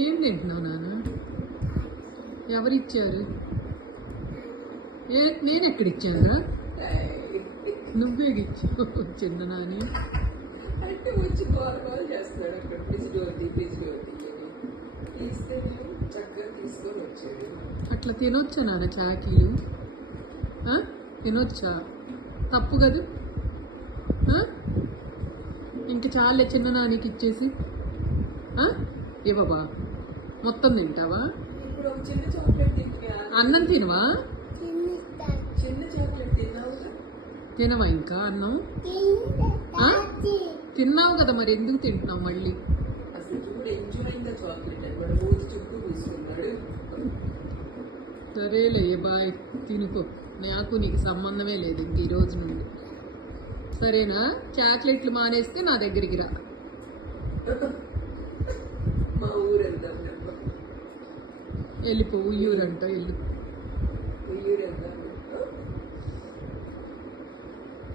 ఏం తింటున్నావు నాన్న? ఎవరిచ్చారు? నేను ఎక్కడిచ్చానురా? నువ్వే ఇచ్చావు చిన్న నాని. అంటే వచ్చి గోల్ చేస్తాడు అక్కడ ప్లీజ్ తీస్తే చక్కగా తీసుకొని వచ్చాడు. అట్లా తినొచ్చా నాన్న చాకీలు? తినొచ్చా? తప్పు కదా. ఇంక చాలే చిన్న నానికి ఇచ్చేసి ఇవ్వబా. మొత్తం తింటావా? ఇప్పుడు ఒక చిన్న చాక్లెట్ తింటా. అన్నం తినవా? చిన్న చాక్లెట్ తిన్నావుగా. తినవా ఇంకా అన్నం? తిన్నావు కదా, మరి ఎందుకు తింటున్నావు మళ్ళీ? అసలు ఇప్పుడు ఎంజాయింగ్ ద చాక్లెట్ అనమాట. రోజు చుట్టూ తీసుకున్నాడు. సరేలే బాయ్, తినుకో. నాకు నీకు సంబంధమే లేదు ఇంక ఈ రోజు నుండి, సరేనా? చాక్లెట్లు మానేస్తే నా దగ్గరికి రా. మా ఊరు వెళ్దాం. వెళ్ళిపో, ఉయ్యూరంట వెళ్ళు. ఉయ్యూరు వెళ్దాం.